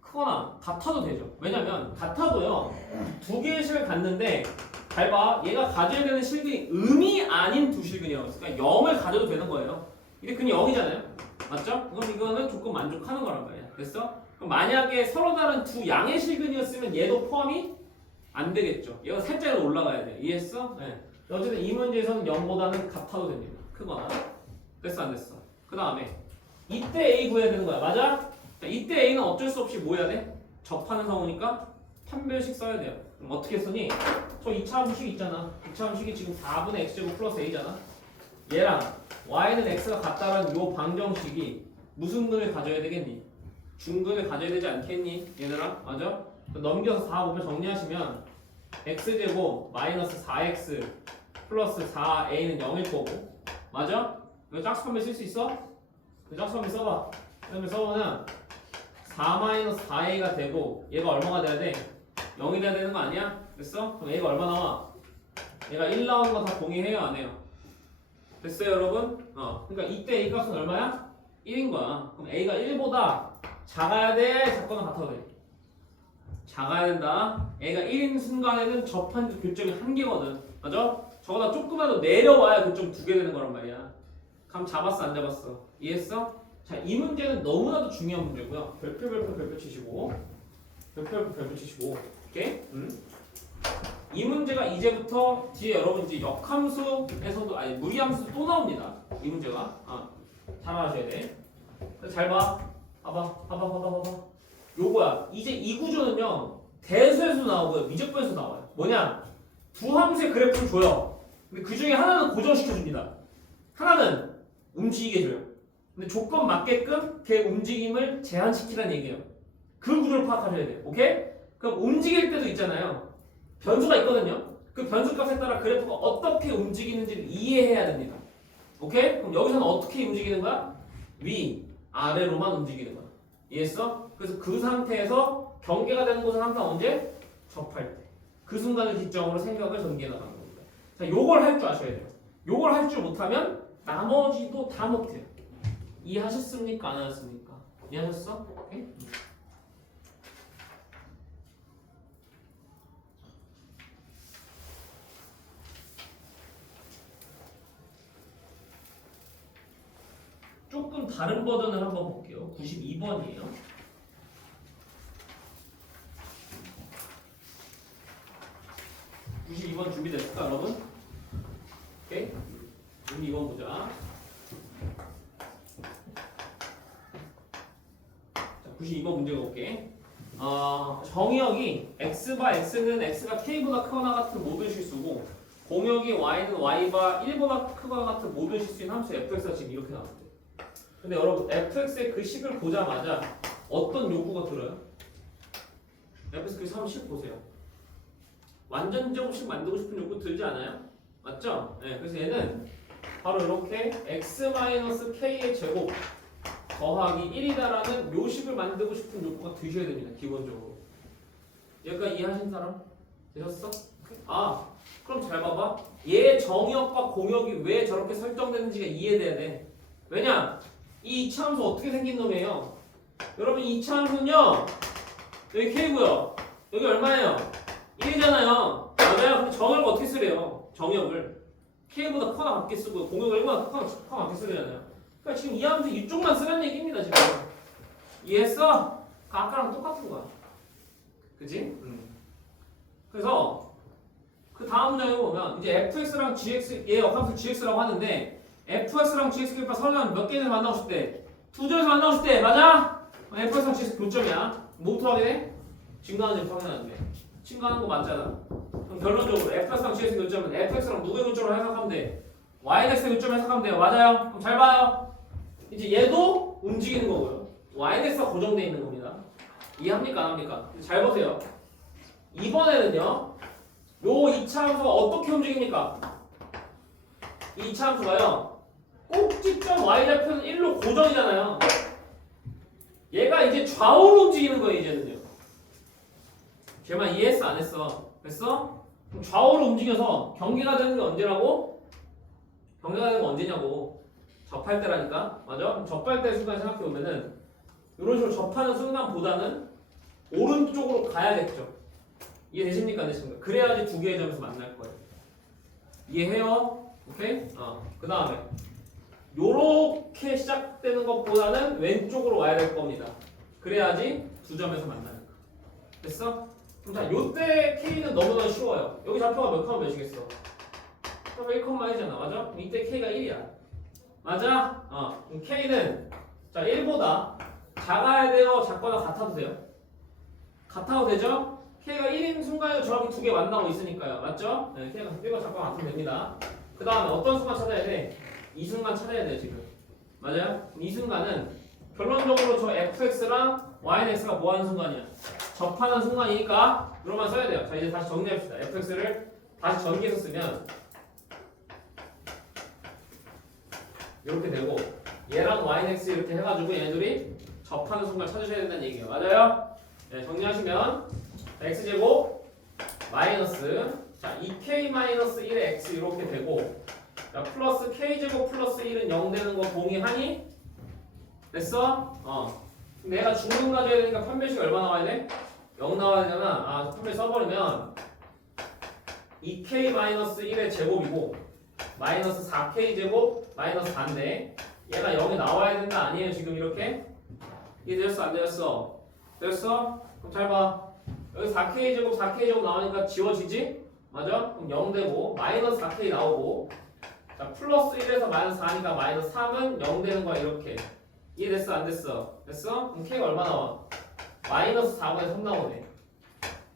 크거나 같아도 되죠. 왜냐면 같아도요. 두 개의 식을 갖는데 잘 봐. 얘가 가져야 되는 실근이 음이 아닌 두 실근이라고 했어요. 그러니까 0을 가져도 되는 거예요. 근데 근이 0이잖아요. 맞죠? 그럼 이거는 조건 만족하는 거란 말이야. 됐어? 그럼 만약에 서로 다른 두 양의 실근이었으면 얘도 포함이 안 되겠죠. 얘가 살짝 올라가야 돼. 이해했어? 네. 어쨌든 이 문제에서는 0보다는 같아도 됩니다. 크거나. 됐어 안 됐어? 그 다음에 이때 A 구해야 되는 거야. 맞아? 자, 이때 A는 어쩔 수 없이 뭐 해야 돼? 접하는 상호니까 판별식 써야 돼요. 그럼 어떻게 쓰니? 저 2차함수식 있잖아. 2차함수식이 지금 4분의 x제곱 플러스 a잖아. 얘랑 y는 x가 같다라는 요 방정식이 무슨 근을 가져야 되겠니? 중근을 가져야 되지 않겠니? 얘들아 맞아? 넘겨서 4 보면 정리하시면 x제곱 마이너스 4x 플러스 4a는 0일 거고 맞아? 이거 짝수판매 쓸 수 있어? 그 짝수판매 써봐. 그러면 써보면 4 마이너스 4a가 되고 얘가 얼마가 돼야 돼? 0이 돼야 되는 거 아니야? 됐어? 그럼 A가 얼마 나와? 얘가 1 나오는 거 다 동의해요? 안 해요? 됐어요 여러분? 그러니까 이때 A 값은 얼마야? 1인 거야. 그럼 A가 1보다 작아야 돼? 작거나 같아도 돼? 작아야 된다. A가 1인 순간에는 접한 교점이 1개거든. 맞아? 저거다 조금이라도 내려와야 교점 2개 되는 거란 말이야. 감 잡았어 안 잡았어? 이해했어? 자, 이 문제는 너무나도 중요한 문제고요. 별표 치시고 별표 치시고 오케이? 이 문제가 이제부터 뒤에 여러분 이제 역함수에서도 아니 무리함수 또 나옵니다. 이 문제가 잘 알아셔야 돼. 잘 봐. 봐봐. 요거야. 이제 이 구조는요 대수에서 나오고요 미적분에서 나와요. 뭐냐? 두 함수의 그래프를 줘요. 근데 그 중에 하나는 고정시켜 줍니다. 하나는 움직이게 해줘요. 근데 조건 맞게끔 걔 움직임을 제한시키라는 얘기예요. 그 구조를 파악하셔야 돼요. 오케이? 그럼 움직일 때도 있잖아요. 변수가 있거든요. 그 변수 값에 따라 그래프가 어떻게 움직이는지를 이해해야 됩니다. 오케이? 그럼 여기서는 어떻게 움직이는 거야? 위, 아래로만 움직이는 거야. 이해했어? 그래서 그 상태에서 경계가 되는 곳은 항상 언제? 접할 때. 그 순간을 기점으로 생각을 전개해 나가는 겁니다. 자, 요걸 할 줄 아셔야 돼요. 요걸 할 줄 못하면 나머지도 다 못해요. 이해하셨습니까? 안 하셨습니까? 이해하셨어? 오케이? 조금 다른 버전을 한번 볼게요. 92번이에요. 92번 준비됐을까 여러분? 오케이? 92번 보자. 자, 92번 문제가 올게. 정의역이 x바 x는 x가 k보다 크거나 같은 모든 실수고 공역이 y는 y가 1보다 크거나 같은 모든 실수인 함수 fx가 지금 이렇게 나왔대. 근데 여러분 fx의 그 식을 보자마자 어떤 욕구가 들어요? fx 그 한번 식 보세요. 완전 제곱식 만들고 싶은 욕구 들지 않아요? 맞죠? 네, 그래서 얘는 바로 이렇게 x-k의 제곱 더하기 1이다라는 묘식을 만들고 싶은 욕구가 드셔야 됩니다. 기본적으로. 여기까지 이해하신 사람? 되셨어? 그럼 잘 봐봐. 얘 정의역과 공역이 왜 저렇게 설정되는지가 이해돼야 돼. 왜냐? 이 이차함수 어떻게 생긴 놈이에요? 여러분 이 이차함수는요 여기 k고요. 여기 얼마예요? 1이잖아요. 맞아요? 근데 정의역을 어떻게 쓰래요? 정의역을 k보다 커나 같게 쓰고 공역을 1보다 커나 같게 쓰려잖아요. 그러니까 지금 이 함수 이쪽만 쓰라는 얘기입니다. 지금 이해했어? 아까랑 똑같은 거야. 그치? 그래서 그 다음 문장에 보면 이제 fx랑 gx 얘 역함수 gx라고 하는데 fx랑 gx 값 서로 몇 개에서 만나고 싶대? 두 점에서 만나고 싶대. 맞아? fx랑 gx 교점이야. 뭐부터 확인해? 증가하는지 확인하는 데 증가하는 거 맞잖아. 그럼 결론적으로 fx랑 gx 교점은 fx랑 누구의 교점으로 해석하면 돼? yx의 교점으로 해석하면 돼요. 맞아요? 그럼 잘 봐요. 이제 얘도 움직이는 거고요. yx가 고정되어 있는 겁니다. 이해합니까? 안 합니까? 잘 보세요. 이번에는요. 요 2차 함수가 어떻게 움직입니까? 이 2차 함수가요. 꼭지점 y좌표는 1로 고정이잖아요. 얘가 이제 좌우로 움직이는 거예요. 이제는요. 쟤만 이해했어? 안 했어? 됐어? 그럼 좌우로 움직여서 경계가 되는 게 언제라고? 경계가 되는 게 언제냐고. 접할 때라니까. 맞아? 그럼 접할 때 순간 생각해보면은 이런 식으로 접하는 순간보다는 오른쪽으로 가야겠죠. 이해되십니까? 안 되십니까? 그래야지 두 개의 점에서 만날 거예요. 이해해요? 오케이? 그 다음에 요렇게 시작되는 것보다는 왼쪽으로 와야 될 겁니다. 그래야지 두 점에서 만나니까. 됐어? 그럼 자, 요때 K는 너무나 쉬워요. 여기 좌표가 몇 컴마 몇이겠어? 좌표가 1,1이잖아. 맞아? 그럼 이때 K가 1이야. 맞아? 그럼 K는 자 1보다 작아야 돼요? 작거나 같아도 돼요? 같아도 되죠? K가 1인 순간에 정확히 두 개 만나고 있으니까요. 맞죠? 네, K가 1보다 작거나 같으면 됩니다. 그 다음에 어떤 순간 찾아야 돼? 이 순간 찾아야 돼요 지금. 맞아요? 이 순간은 결론적으로 저 fx랑 yx가 뭐하는 순간이야? 접하는 순간이니까 이런만 써야 돼요. 자 이제 다시 정리합시다. fx를 다시 전기해서 쓰면 이렇게 되고 얘랑 yx 이렇게 해가지고 얘네들이 접하는 순간 찾으셔야 된다는 얘기예요. 맞아요? 네, 정리하시면 자, x제곱 마이너스 자 2k-1의 x 이렇게 되고 자, 플러스 k제곱 플러스 1은 0 되는 거 동의하니? 됐어? 근데 얘가 중근 가져야 되니까 판별식 얼마 나와야 돼? 0 나와야 되잖아. 판별 써버리면 2k-1의 제곱이고 마이너스 4k 제곱 마이너스 4인데 얘가 0이 나와야 된다 아니에요 지금 이렇게? 이해되었어? 안 되었어? 되었어? 그럼 잘 봐. 여기 4k 제곱 4k 제곱 나오니까 지워지지? 맞아? 그럼 0 되고 마이너스 4k 나오고 자, 플러스 1에서 마이너스 4니까 마이너스 3은 0 되는 거야 이렇게. 이해됐어? 안 됐어? 됐어? 그럼 K가 얼마 나와? 마이너스 4분의 3 나오네.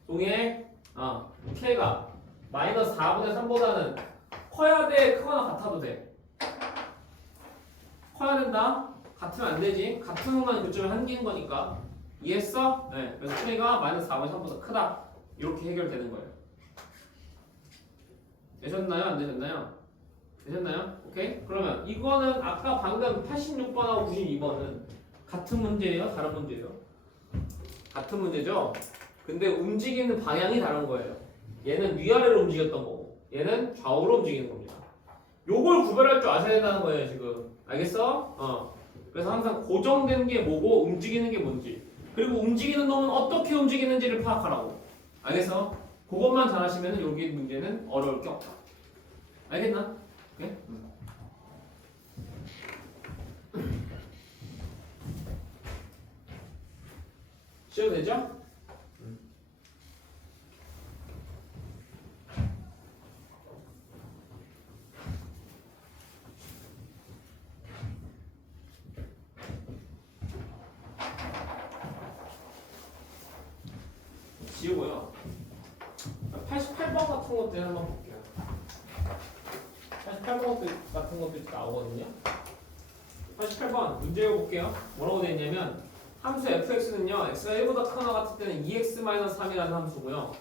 동의해? K가 마이너스 4분의 3보다는 커야 돼? 크거나 같아도 돼? 커야 된다? 같으면 안 되지? 같은 순간 그쪽에 한계인 거니까. 이해했어? 네. 그래서 K가 마이너스 4분의 3보다 크다. 이렇게 해결되는 거예요. 되셨나요? 안 되셨나요? 되셨나요? 오케이? 그러면 이거는 아까 방금 86번하고 92번은 같은 문제예요? 다른 문제예요? 같은 문제죠? 근데 움직이는 방향이 다른 거예요. 얘는 위아래로 움직였던 거고 얘는 좌우로 움직이는 겁니다. 요걸 구별할 줄 아셔야 된다는 거예요 지금. 알겠어? 그래서 항상 고정된 게 뭐고 움직이는 게 뭔지 그리고 움직이는 놈은 어떻게 움직이는지를 파악하라고. 알겠어? 그것만 잘하시면 여기 문제는 어려울 게 없다. 알겠나? 오케이? 쉬어도 되죠? 지우고요. 88번 같은 것들 한번 볼게요. 88번 같은 것도 나오거든요. 88번 문제 볼게요. 뭐라고 되어 있냐면 함수 fx는요 x가 1보다 크거나 같을 때는 2x-3이라는 함수고요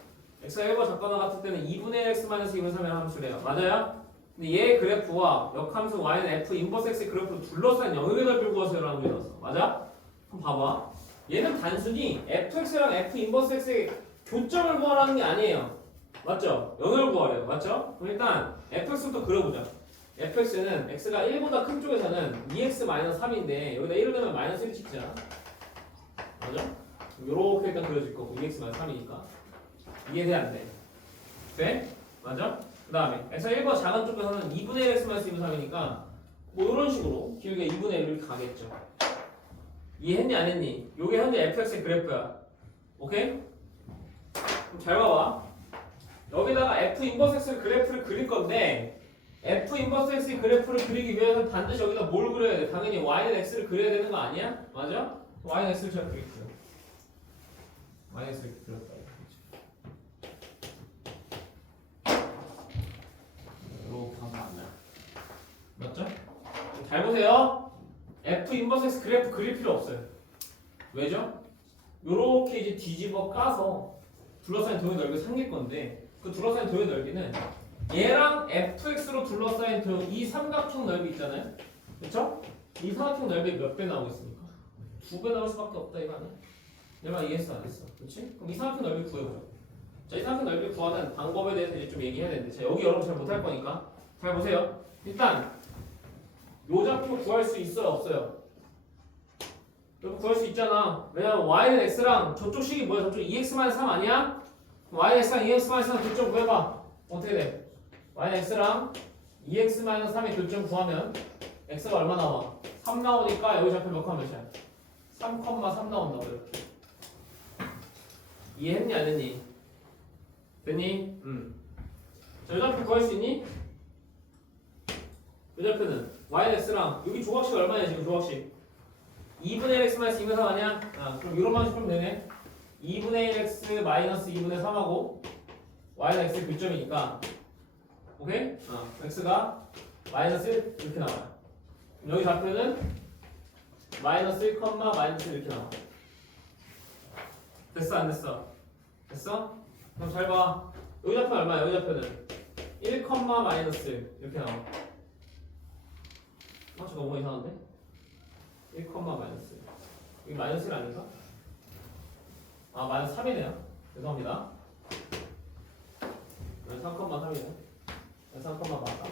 x가 1보다 작거나 같을 때는 2분의 1x-2분의 3이라는 함수래요. 맞아요? 근데 얘 그래프와 역함수 y는 f 인버스 x 그래프로 둘러싼 영역을 불구하세요라는 게 나왔어. 맞아? 그럼 봐봐. 얘는 단순히 fx랑 f 인버스 x의 교점을 구하라는 게 아니에요. 맞죠? 영역을 구하래요. 맞죠? 그럼 일단 fx부터 그려보자. fx는 x가 1보다 큰 쪽에서는 2x-3인데 여기다 1을 넣으면 마이너스 1을 찍잖아. 맞아? 요렇게 일단 그려질 거고 2x-3이니까 이해돼 안 돼? 돼? 맞아? 그 다음에 x가 1보다 작은 쪽에서는 2분의 1x-2분의 3이니까 뭐 이런 식으로 길게 2분의 1을 가겠죠. 이해했니 안 했니? 요게 현재 fx의 그래프야. 오케이? 그럼 잘 봐봐. 여기다가 f 인버스 x 그래프를 그릴 건데 f 인버스 x 그래프를 그리기 위해서는 반드시 여기다 뭘 그려야 돼? 당연히 y는 x를 그려야 되는 거 아니야? 맞아? y는 x를 잘 그릴게요. y는 x를 그렸다. 이렇게 하면 안 나요. 맞죠? 잘 보세요. f 인버스 x 그래프 그릴 필요 없어요. 왜죠? 요렇게 이제 뒤집어 까서 둘러싸인 도형의 넓이를 삼길 건데 그 둘러싸인 도형의 넓이는 얘랑 fx로 둘러싸인 도형 이 삼각형 넓이 있잖아요. 그쵸? 이 삼각형 넓이 몇 배 나오고 있습니까? 2배 나올 수밖에 없다 이거 아니야? 내가 이해했어 안 했어? 그렇지? 그럼 이 삼각형 넓이 구해보자. 자, 이 삼각형 넓이 구하는 방법에 대해서 이제 좀 얘기해야 되는데 자, 여기 여러분 잘 못할 거니까 잘 보세요. 일단 요 좌표 구할 수 있어요 없어요? 여기 구할 수 있잖아. 왜냐면 y는 x랑 저쪽 식이 뭐야? 저쪽 2x-3 아니야? y는 x랑 2x-3 교점 구해봐. 어떻게 돼? y는 x랑 2x-3의 교점 구하면 x가 얼마 나와? 3 나오니까 여기 좌표 몇 컴마 몇이야? 3,3 나온다고 이렇게. 이해했니 안 했니? 됐니? 자, 이 좌표 구할 수 있니? 이 좌표는 y는 x랑 여기 조각식 얼마냐 지금 조각식? 2분의 1 x 마이너스 2분의 3 아니야? 그럼 이런 방식 풀면 되네. 2분의 1 x 마이너스 2분의 3하고 y는 x 교점이니까 오케이? x가 마이너스 1 이렇게 나와요. 여기 좌표는 마이너스 1, 마이너스 1 이렇게 나와. 됐어 안 됐어? 됐어? 그럼 잘 봐. 여기 좌표는 얼마야? 여기 좌표는 1, 마이너스 1 이렇게 나와. 저 너무 이상한데? 1, 마이너스 1. 이게 마이너스 1 아닌가? 마이너스 3이네요. 죄송합니다. 3,3이네. 3, 맞다.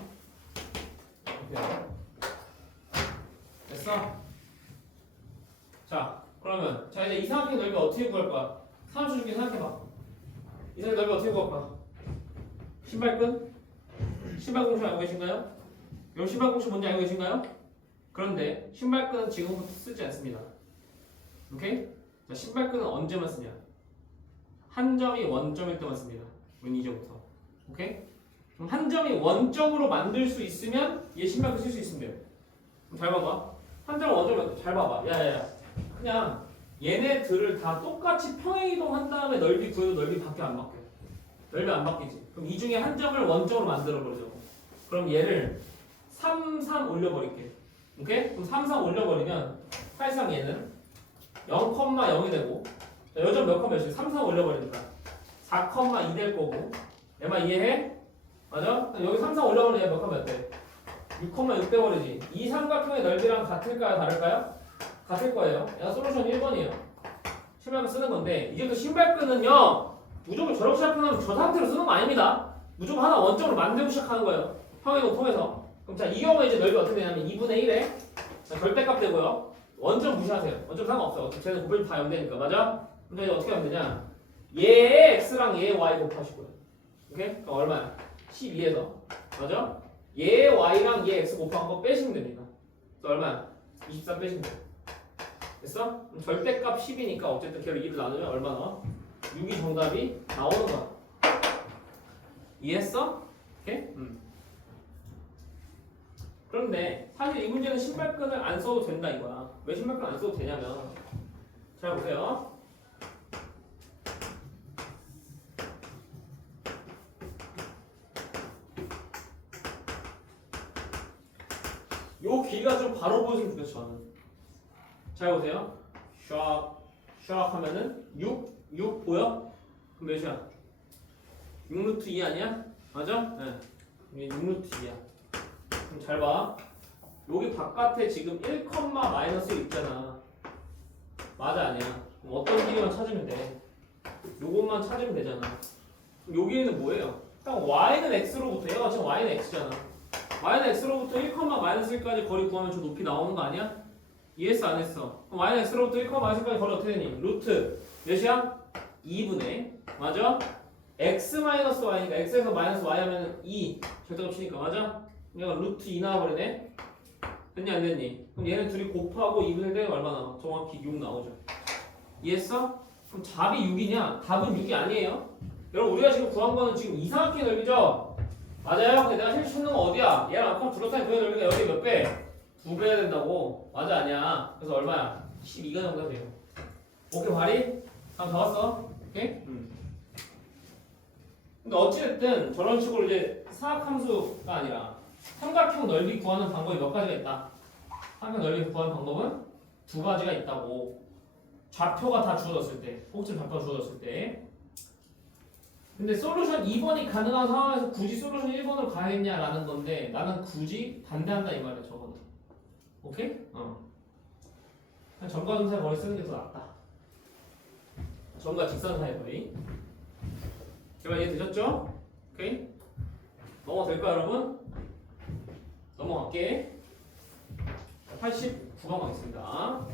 이렇게 됐어? 자, 그러면 자 이제 이 삼각형 넓이 어떻게 구할 거야? 3초 줄게 생각해봐. 이 삼각형 넓이 어떻게 구할 거야? 신발끈? 신발 공식 알고 계신가요? 여러분 신발 공식 뭔지 알고 계신가요? 그런데 신발끈은 지금부터 쓰지 않습니다. 오케이? 자, 신발끈은 언제만 쓰냐? 한 점이 원점일 때만 씁니다. 우린 이제부터. 오케이? 그럼 한 점이 원점으로 만들 수 있으면 얘 신발끈 쓸 수 있으면 돼요. 그럼 잘 봐봐. 한 점을 원점으로 잘 봐봐. 야야야. 그냥 얘네들을 다 똑같이 평행이동한 다음에 넓이 구해도 넓이 바뀌어 안 바뀌어? 넓이 안 바뀌지. 그럼 이 중에 한 점을 원점으로 만들어 버리자고. 그럼 얘를 3, 3 올려버릴게. 오케이? 그럼 3, 3 올려버리면 사실상 얘는 0,0이 되고 요점 몇 컴마 몇이? 3, 3 올려버리니까 4,2 될 거고 얘마 이해해? 맞아? 여기 3, 3 올려버리면 얘 몇 컴마 몇 돼? 6,6 돼버리지. 이 삼각형의 넓이랑 같을까요? 다를까요? 같을 거예요. 얘가 솔루션 1번이에요. 신발끈 쓰는 건데 이제부터 신발끈은요 무조건 저렇게 시작하면 저 상태로 쓰는 거 아닙니다. 무조건 하나 원점으로 만들고 시작하는 거예요. 평행이동 통해서. 그럼 자, 이 경우에 이제 넓이 어떻게 되냐면 2분의 1에 절대값 되고요. 원점 무시하세요. 원점 상관없어요. 어차피 쟤는 곱해도 다 0되니까. 맞아? 그럼 이제 어떻게 하면 되냐? 얘의 x랑 얘의 y 곱하시고요. 오케이? 그럼 얼마야? 12에서. 맞아? 얘의 y랑 얘의 x 곱한 거 빼시면 됩니다. 그래서 얼마야? 24 빼시면 돼요. 됐어? 그럼 절대값 10이니까 어쨌든 걔를 2로 나누면 얼마 나와? 6이 정답이 나오는 거야. 이해했어? 오케이? 그런데 사실 이 문제는 신발끈을 안 써도 된다 이거야. 왜 신발끈 안 써도 되냐면 잘 보세요. 요 길이가 좀 바로 보여주면 좋겠죠 저는. 잘 보세요. 샥 하면은 6 보여? 그럼 몇이야? 6루트 2 아니야? 맞아? 네. 이게 6루트 2야. 그럼 잘 봐. 여기 바깥에 지금 1, 마이너스 1 있잖아. 맞아 아니야? 그럼 어떤 길이만 찾으면 돼. 요것만 찾으면 되잖아. 그럼 여기에는 뭐예요? 딱 y는 x로부터 얘가 지금 y는 x잖아. y는 x로부터 1, 마이너스 1까지 거리 구하면 저 높이 나오는 거 아니야? 이해했어 안 했어? 그럼 y는 x로부터 1, 마이너스 1까지 거리 어떻게 되니? 루트 몇이야? 2분의 맞아? x 마이너스 y니까 x에서 마이너스 y 하면 2 절대값이니까 맞아? 얘가 루트 2 나와버리네? 됐니 안 됐니? 그럼 얘는 둘이 곱하고 2분의 1은 얼마 나와? 정확히 6 나오죠. 이해했어? 그럼 답이 6이냐? 답은 6이 아니에요. 여러분 우리가 지금 구한 거는 지금 이상하게 넓이죠? 맞아요? 근데 내가 실수 찾는 건 어디야? 얘랑 아까 둘러싸인 도형의 넓이가 여기 몇 배? 2배 해야 된다고? 맞아 아니야? 그래서 얼마야? 12가 정도 돼요. 오케이 발이? 다 왔어? 오케이? 근데 어찌됐든 저런 식으로 이제 사각함수가 아니라 삼각형 넓이 구하는 방법이 몇 가지가 있다. 삼각형 넓이 구하는 방법은 두 가지가 있다고. 좌표가 다 주어졌을 때, 꼭지점 좌표가 주어졌을 때. 근데 솔루션 2번이 가능한 상황에서 굳이 솔루션 1번으로 가야겠냐라는 건데 나는 굳이 반대한다 이 말이야 저거는. 오케이? 점과 점 사이 거리 쓰는 게 더 낫다. 점과 직선 사이 거리. 제가 이해되셨죠? 오케이? 넘어도 될까요 여러분? 넘어갈게. 89번 가겠습니다.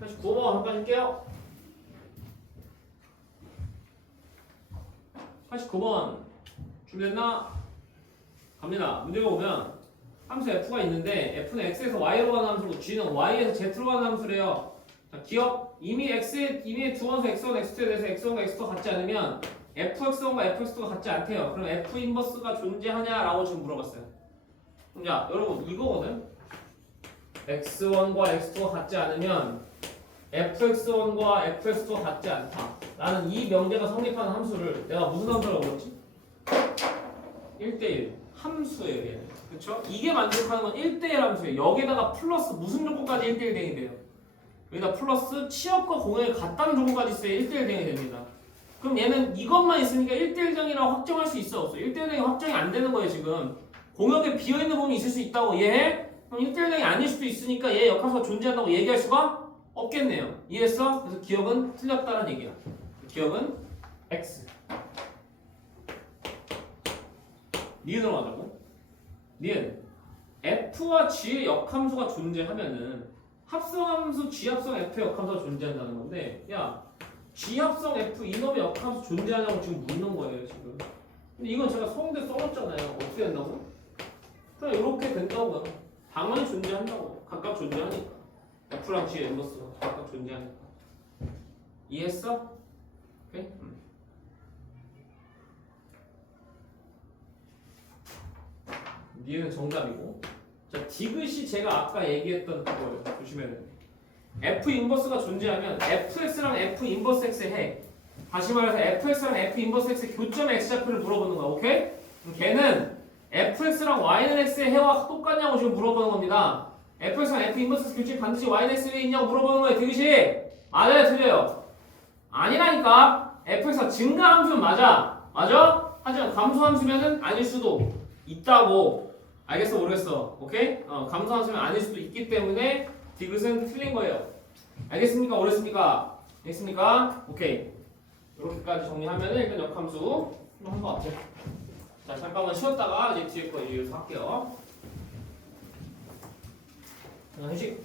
89번 잠깐 할게요. 89번 준비됐나? 갑니다. 문제가 오면 함수 f가 있는데 f는 x에서 y로 가는 함수고 g는 y에서 z로 가는 함수래요. 자, 기억 이미 두원수 x1, x2에 대해서 x1과 x2가 같지 않으면 fx1과 fx2가 같지 않대요. 그럼 f 인버스가 존재하냐라고 지금 물어봤어요. 그럼 자 여러분 이거거든. x1과 x2가 같지 않으면 fx1과 fx2가 같지 않다. 나는 이 명제가 성립하는 함수를 내가 무슨 함수라고 그랬지? 1대1 함수예요. 얘는. 그쵸? 이게 만족하는 건 1대1 함수예요. 여기다가 플러스 무슨 조건까지 1대1 대응이 돼요? 여기다 플러스 취업과 공역이 같다는 조건까지 있어야 1대1 대응이 됩니다. 그럼 얘는 이것만 있으니까 1대1 대응이라고 확정할 수 있어 없어? 1대1 대응이 확정이 안 되는 거예요 지금. 공역에 비어있는 부분이 있을 수 있다고 이해해? 그럼 1대1 대응이 아닐 수도 있으니까 얘 역함수가 존재한다고 얘기할 수가 없겠네요. 이해했어? 그래서 기억은 틀렸다는 얘기야. 기억은 X. 니은으로 가자고. 니은 F와 G의 역함수가 존재하면은 합성함수 G합성 F의 역함수가 존재한다는 건데 야 G합성 F 이놈의 역함수 존재하냐고 지금 묻는 거예요 지금. 근데 이건 제가 성대 써놨잖아요. 어떻게 된다고? 그냥 이렇게 된다고요. 당연히 존재한다고. 각각 존재하니까. F랑 G의 인버스가 각각 존재하니까. 이해했어? 오케이? 니은 정답이고. 자, 디귿이 제가 아까 얘기했던 그거예요. 보시면은 F 인버스가 존재하면 fx랑 F 인버스 x의 해. 다시 말해서 fx랑 F 인버스 x의 교점의 x좌표를 물어보는 거야. 오케이? 그럼 걔는 fx랑 y는 x의 해와 똑같냐고 지금 물어보는 겁니다. fx랑 F 인버스 x 교점이 반드시 y는 x 위에 있냐고 물어보는 거예요. 디귿이. 맞아요, 틀려요? 아니라니까. fx가 증가함수는 맞아? 하지만 감소함수면은 아닐 수도 있다고. 알겠어 모르겠어? 오케이? 감소함수면 아닐 수도 있기 때문에 디귿은 틀린 거예요. 알겠습니까? 모르겠습니까? 알겠습니까? 오케이. 이렇게까지 정리하면은 일단 역함수 한 것 같아. 자 잠깐만 쉬었다가 이제 뒤에 거 이어서 할게요. 휴식.